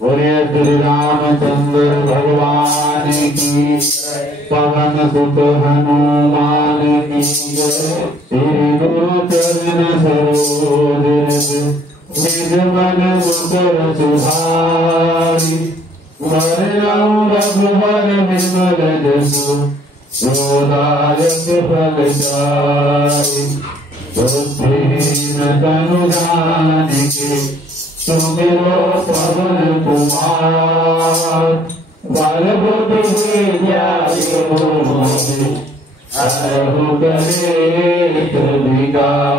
बोलिए श्री रामचंद्र भगवान की, पवन सुत हनुमान की जय। श्री गुरु चरण सरोज निज मन मुकुर सुधारि, वरनौ रघुवर विमल जसु, जोदायक फलचारि। बुद्धिहीन तनु जानिके, सुमिरो पवन कुमार। बल बुद्धि विद्या मोहि, हरहु कलेश विकार।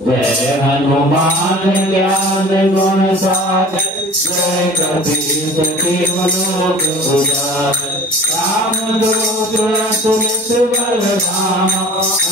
जय हनुमान ज्ञान गुण सागर, जय कबीर तिहु लोक उजागर। रामदूत अतुलित बल धामा,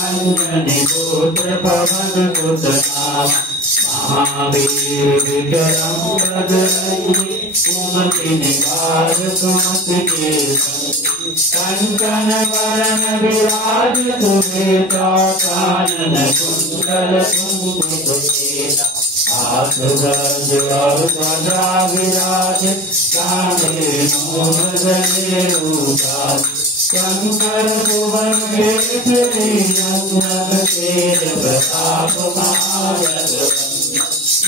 अंजनी पुत्र पवन सुत नामा। महावीर विक्रम बजरंगी, सुमति निवार सुमति के संगी। कंचन वरण विराज सुवेता, कानन कुंडल कुंकुम केता। हाथ गज और ध्वजा विराज, कांधे मूढ़ जनेऊ साज। शंकर सुवन केसरी नंदन, तेज प्रताप महाजगवंदन।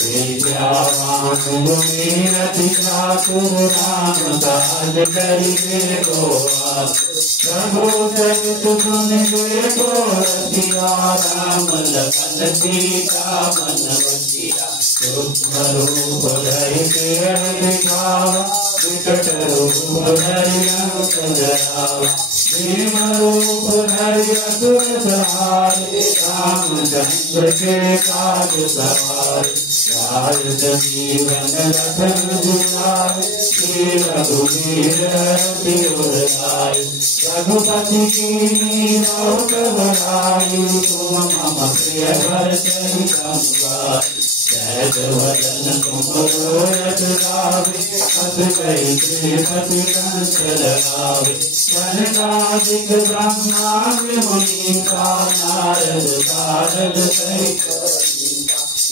विद्यावान गुणी अति चातुर, राम काज करिबे को आतुर। प्रभु चरित सुनिबे को रसिया, राम लखन सीता मन बसिया। सूक्ष्म रूप धरि सिरहि दिखावा, विकट रूप धरि लंक जरावा। भीम रूप धरि असुर संहारे, रामचंद्र के काज सवारे। राज जीवन रतन दुलारे, श्री रघुवीर हरषि उर लाए। रघुपति कीन्ही बहुत बड़ाई, तुम मम प्रिय भरतहि सम भाई। सहज वदन तुम रघुरथ गावे, अस कहि श्रीपति कंस लगावे। सनकादिक ब्रह्मादि मुनीसा, नारद सारद सहित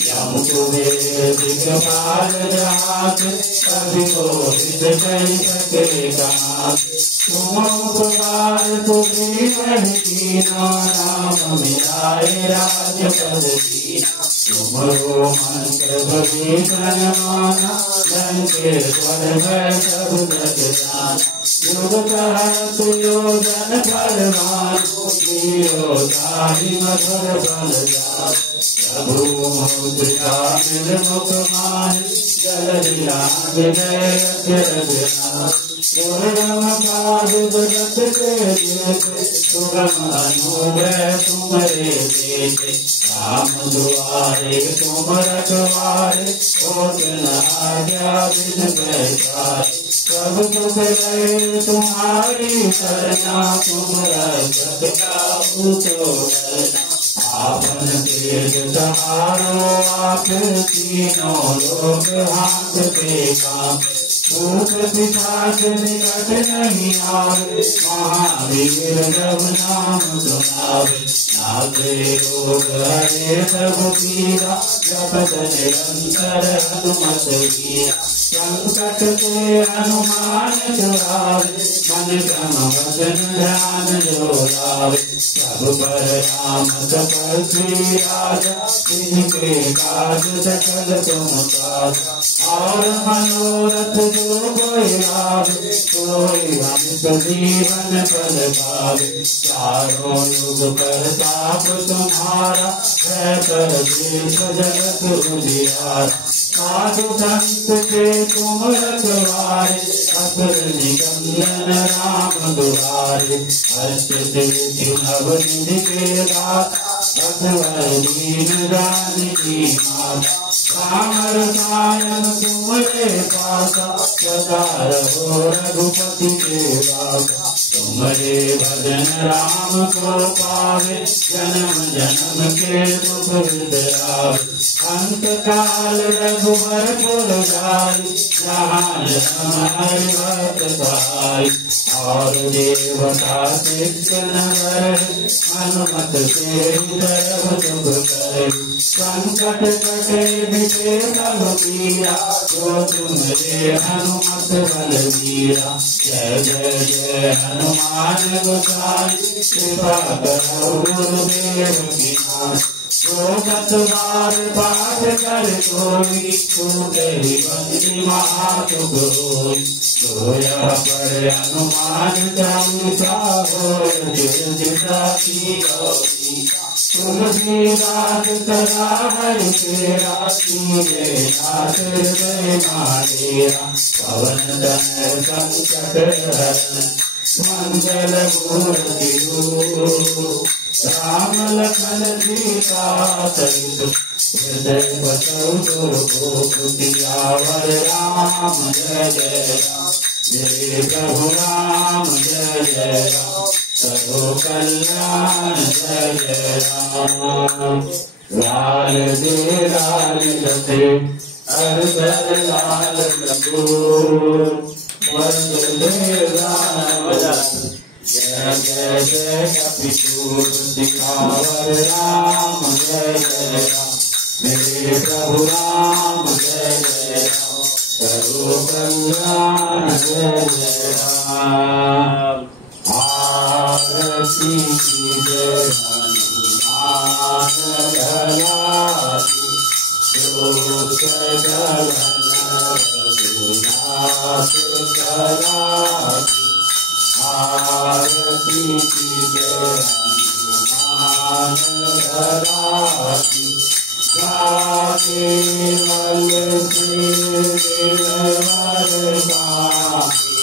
यम कुबेर दिगपाल जहाज, कवि कोविद कहि सके गाथ। तुम उपकार सुग्रीव कीन्हा, राम मिलाए राजपद दीन्हा। तुमरो मंत्र भीषण माना, लंकेश्वर भय सब जग जाना। युग सहस्र योजन बलवान, वीरो दाहि मधुर बल जान। प्रभु मुद्रिका मुख माहि, जलधि लांघि गए अचरज नाहि। दुर्गम काज जगत के जेते, सुगम अनुग्रह तुम्हरे तेते। राम दुआरे तुम रखवारे, होत न आज्ञा बिन पैसारे। सब सुख गए तुम्हारी सरना, तुम रक्षक काहू को डरना। आपन तेज सहारो आप, तीनों लोक हांकते कांपे। भूत पिशाच निकट नहीं आवे, महावीर जब नाम सुनावे। नागे रोग हरे सब पीरा, जपत निरंतर हनुमत वीरा। संकट ते हनुमान छुड़ावे, मन क्रम वचन ध्यान जो लावे। सब पर राम तपस्वी राजा, तिनके काज सकल तुम साजा। और मनोरथ जो कोई लावे, सोई अमित जीवन फल पावे। चारों युग प्रताप तुम्हारा, है पर देश जगत उजियारा। साधु संत के तुम रखवारे, असुर निकंदन राम दुलारे। अष्ट सिद्धि नव निधि के दाता, असवर दीन जानकी माता। राम रसायन तुमरे पासा, सदा रहो रघुपति के दासा। तुम्हारे भजन राम को पावे, जन्म जन्म के दुख विदरावे। अंत काल रघुवर पुर जाई, जहाँ जहाँ हरि भक्त सहाय। और देवता सिद्ध नगर, हनुमत से सर्व सुख करे। संकट कटे मिटे सब पीरा, जो तुमरे हनुमत बलवीरा। जय जय जय हनुमान गोसाई, कृपा करो गुरुदेव की नाथ। जो सत बार पाठ कर कोई, छूटे बंदी महासुख होई। जो यह पढ़े हनुमान चालीसा, होय दुर्दिशा की गौरी। तुलसीदास सदा हरि तेरा, कीजे नाथ हृदय मारेरा। पवन तनय संकट हरन, मंगल मूर्ति रूप। राम लखन सीता सहित, हृदय बसौ सुरभूप। सियावर राम जय जय राम, जय प्रभु राम जय जय राम। सर्व कल्याण जय जय राम। लाल दे लाल लते, हरदर लाल लखूर। वंदे राम जय जय जय कपिशूर। सियावर राम जय जय राम, मेरे प्रभु राम जय जय राम। सर्व कल्याण जय जय राम। आरती कीजे हनुमान लाकी, जो सगल रघुनाथ कराकी। आरती कीजे हनुमान लाकी, जाके मल से दिलवर बाकी।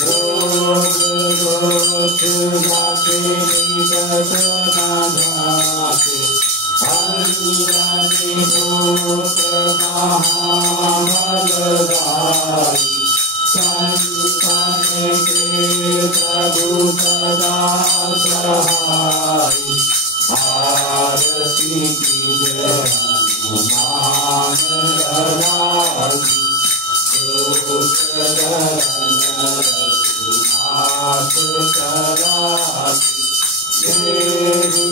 रोग दोष जाके निकट न जाके, हरि भूत महाबलधारी। संतन के प्रभु सदा सहाय। आरती कीजे हनुमान लाकी, जो सगल रघुनाथ कराकी। देवी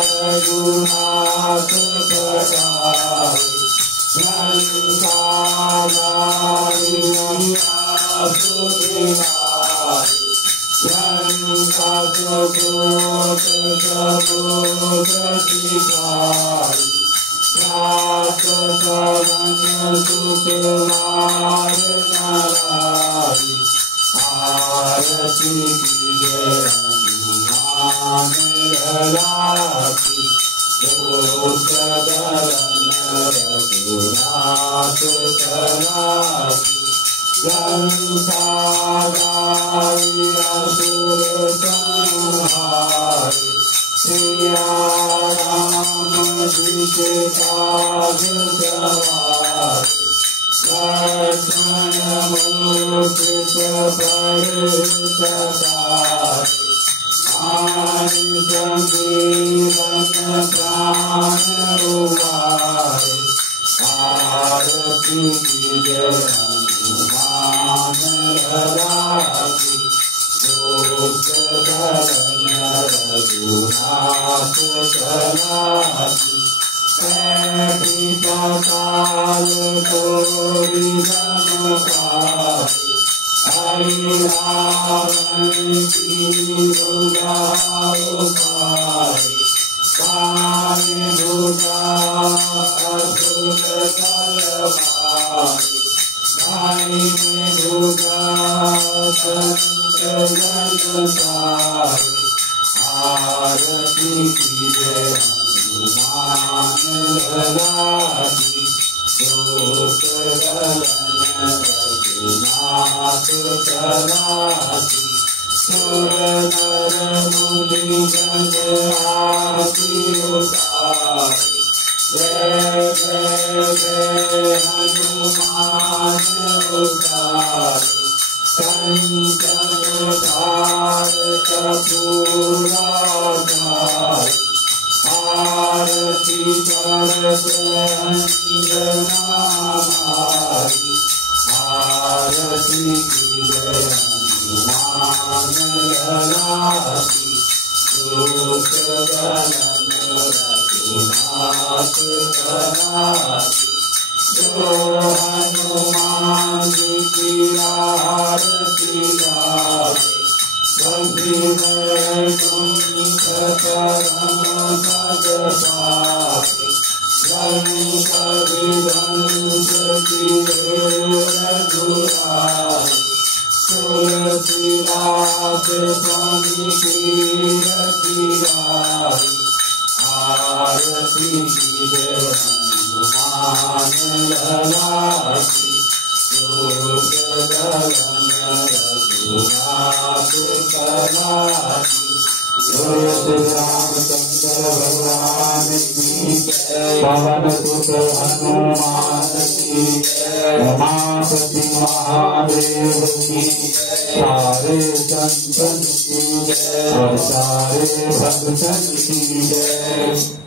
रघुनाथ पठाई, संसारिया सुधिनाई। लंका कपोत कपोत सिखाई, रात पवन सुकुमार नाराई। आरती कीजे हनुमान लाकी, जो सगल रघुनाथ कराकी। संसारी असुर संहारी, सिया राम जी के काज सवारी। लक्ष्मण मूर्ति पर सवारी, आनि संजीवन प्राण उबारी। आरती कीजे हनुमान लाकी, जो सगल रघुनाथ कराकी। पैठी पाताल तोरी नमकारी, हरि रावण की उदारी। काली भुजा असुर कलमारी, दाहिनी भुजा संकलन सारी। आरती कीजे हनुमान लाकी, जो सगल रघुनाथ कराकी। सुर नर मुनि जन आरती उतारी, जय जय जय हनुमान उतारी। संतन धार कपूरा धारी, आरती करत अंजना मारी। आरती कीजे हनुमान लाकी, जो सगल रघुनाथ करासी जो हनुमान जी की आरती गावे कभी कुंठ परम पद पावे लंक विध्वंस किए रघुराई तुलसीदास स्वामी की रतिराई आरती हनुमान ललासी रघुनाथ करासी रामचंद्र भगवान की पवन सुत हनुमान की रमापति महादेव की सारे संतन की और सारे भक्तन की जय।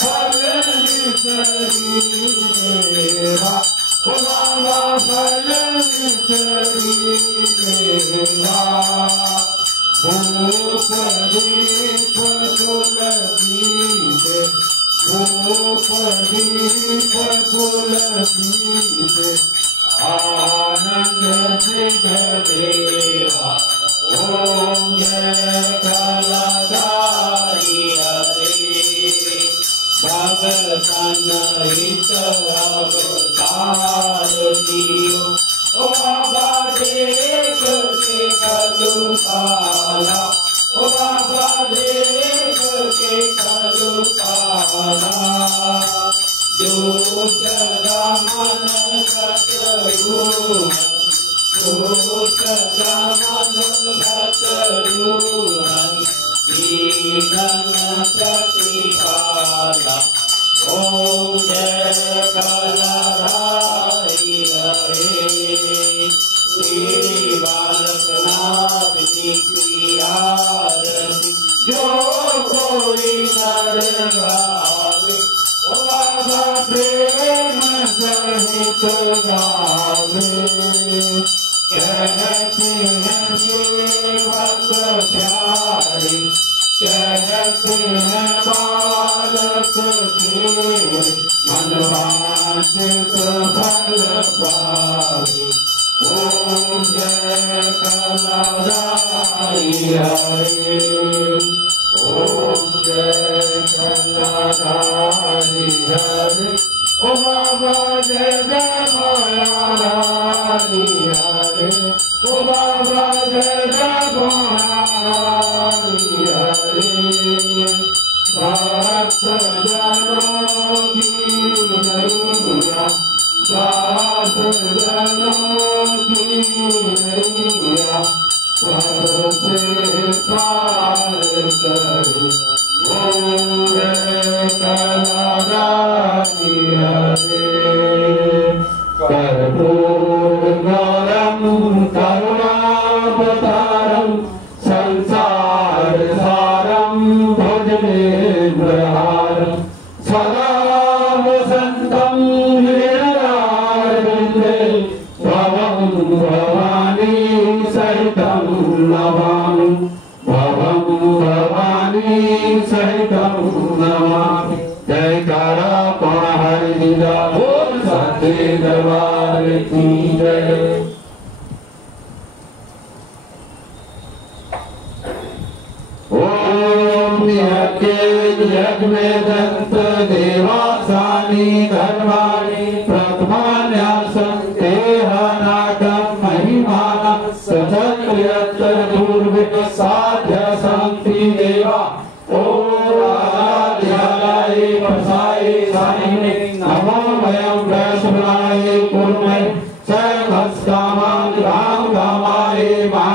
फल विसरी मेरा ओ बाबा फल विसरी मेरा भूख दीप तुलसी से भूख दीप तुलसी से आनंद सिद्ध देवा ओम जय कलदारी हरे भगतन हित अवतार दियो ओ बाबा देख के कलुकाला ओ बाबा देख के कलुकाला जो सदा मन सतरूप जो सदा मन सतरूप दीनन प्रतिपाला ओम जय कलधारी हरे श्री बालकनाथ जी की आरती जो कोई नर गावे ओ बाबा प्रेम सहित गावे कहते हैं सेवक प्यारे कहते हैं बालक तेरे मनवांछित फल पावे ओम जय कलधारी हरे ओम जय कलधारी हरे ओ बाबा जय जय भोलाधारी हरे ओ बाबा जय जय भोलाधारी हरे भक्त जनों की नैया दास जनों की नैया सबसे पार करे ओम जय कलधारी हरे कर्पूर गौरम करुणावतारम संसार सारम भुजगेन्द्रहारम सदा वसन्तं हृदयारविन्दे भवं भवानी सहितं नमामि भवं भवानी सहितं नमामि जयकारा पौन हरि लीला बोल सच्चे दरबार की जय। ओम यज्ञ में दंत देवासानी धर्माणि प्रथमान्यासं देहनाकं महिमानं सचक्रियत्र पूर्वे साध्य संति देवा ओम आदियाय प्रसाय सानिने नमो वयं वैष्णवाय कुर्महे सहस्कामान् राम कामाय मा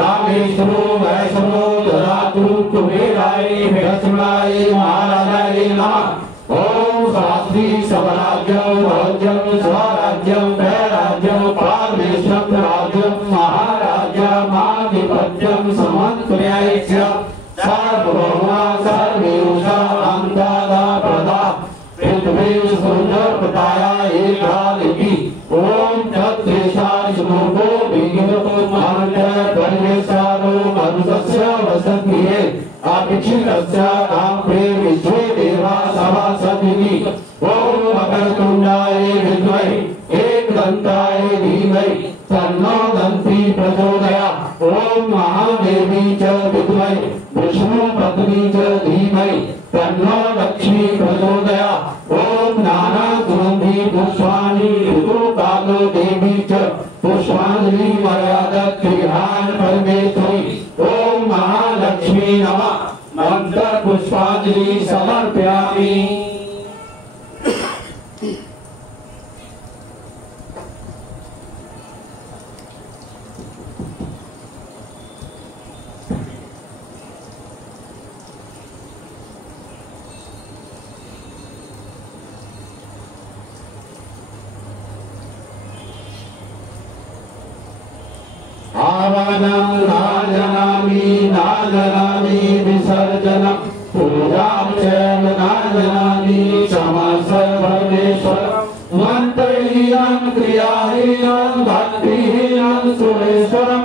रामेश्वरो वैष्णवो ददातु कुबेराय वैष्णवाय महाराजाय नमः ओम शास्त्री स्वराज्यं भोज्यं स्वराज्यं वैराज्यं पारमेश्वरं राज्यं महाराज्यमाधिपत्यं समन्वयाय च सर्वभौमा सर्वेषा अन्तादा प्रदा पृथ्वी सूर्यप्रदाया एकालिकी ओम तत्रेषां श्लोको विगितो मानव परिवेशारो मनुष्य वसन्तिये अभिक्षितस्य काम्रे विश्वे देवा सभासदिनि ओम मकरतुण्डाय विद्महे एकदन्ताय धीमहि तन्नो दन्ति प्रचोदयात् ओम महादेवी च विद्महे विष्णुपत्नी च धीमहि तन्नो लक्ष्मी प्रचोदयात् ओम नानासुगन्धि पुष्पाणि ऋतुकालो देवी च पुष्पाञ्जलि मर्यादत् गृहान् परमेश्वरी ओम महालक्ष्मी नमः मंत्र पुष्पांजलि समर्पयामि। आवाहनं नाजनामि नाजनामि विसर्जनं पूजां च न जनानि क्षमा सर्वेश्वर मंत्रहीनं क्रियाहीनं भक्तिहीनं सुरेश्वरं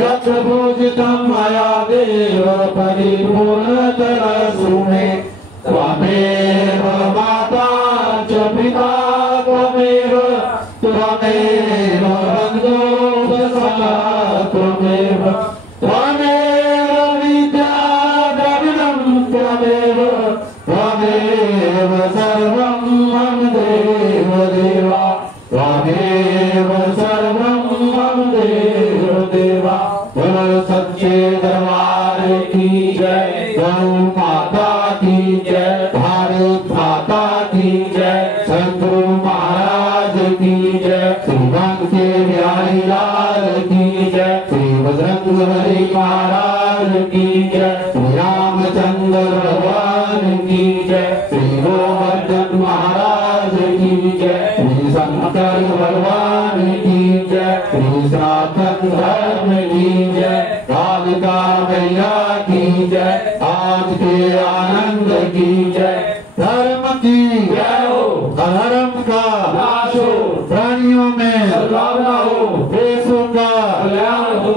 यत् पूजितं मया देव परिपूर्णतरसु मे त्वमेव माता च पिता त्वमेव बन्धो सखा त्वमेव विद्या द्रविणं त्वमेव सर्वं मम देव देवा त्वमेव सर्वं मम देव देवा बोलो सच्चे दरबार की जय गौ माता की जय भारत माता की जय सद्गुरु महाराज की जय श्री भक्त के बिहारी लाल की जय श्री बजरंगबली महाराज की जय श्री रामचंद्र भगवान की जय श्री गोवर्धन महाराज की जय श्री शंकर भगवान की जय श्री सनातन धर्म की जय कालिका मैया की जय आज के आनंद की जय धर्म की जय हो अधर्म का नाश हो प्राणियों में सद्भावना हो देशों का कल्याण हो।